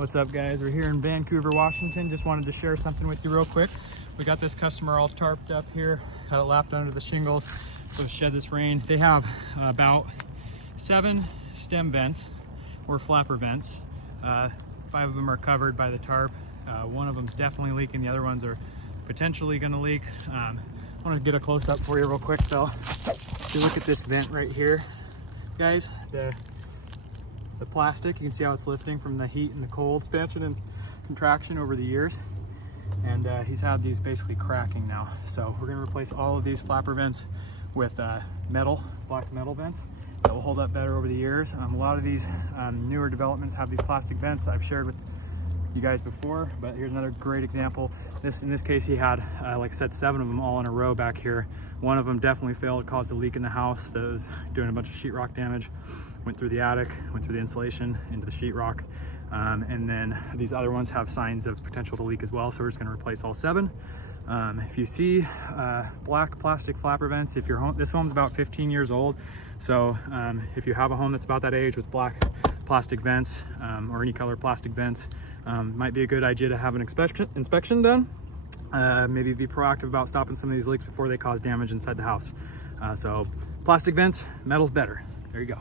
What's up guys, we're here in Vancouver, Washington. Just wanted to share something with you real quick. We got this customer all tarped up here, got it lapped under the shingles so shed this rain. They have about 7 stem vents or flapper vents. 5 of them are covered by the tarp. One of them's definitely leaking, the other ones are potentially going to leak. I want to get a close-up for you real quick though. If you look at this vent right here, guys, the plastic, you can see how it's lifting from the heat and the cold, expansion and contraction over the years. And he's had these basically cracking now. So we're gonna replace all of these flapper vents with black metal vents that will hold up better over the years. A lot of these newer developments have these plastic vents that I've shared with you guys before, but here's another great example. In this case, he had, like I said, 7 of them all in a row back here. One of them definitely failed, caused a leak in the house that was doing a bunch of sheetrock damage. Went through the attic, went through the insulation into the sheetrock. And then these other ones have signs of potential to leak as well. So we're just gonna replace all 7. If you see black plastic flapper vents, if your home, this home's about 15 years old. So if you have a home that's about that age with black plastic vents or any color plastic vents, might be a good idea to have an inspection done. Maybe be proactive about stopping some of these leaks before they cause damage inside the house. So plastic vents, metal's better. There you go.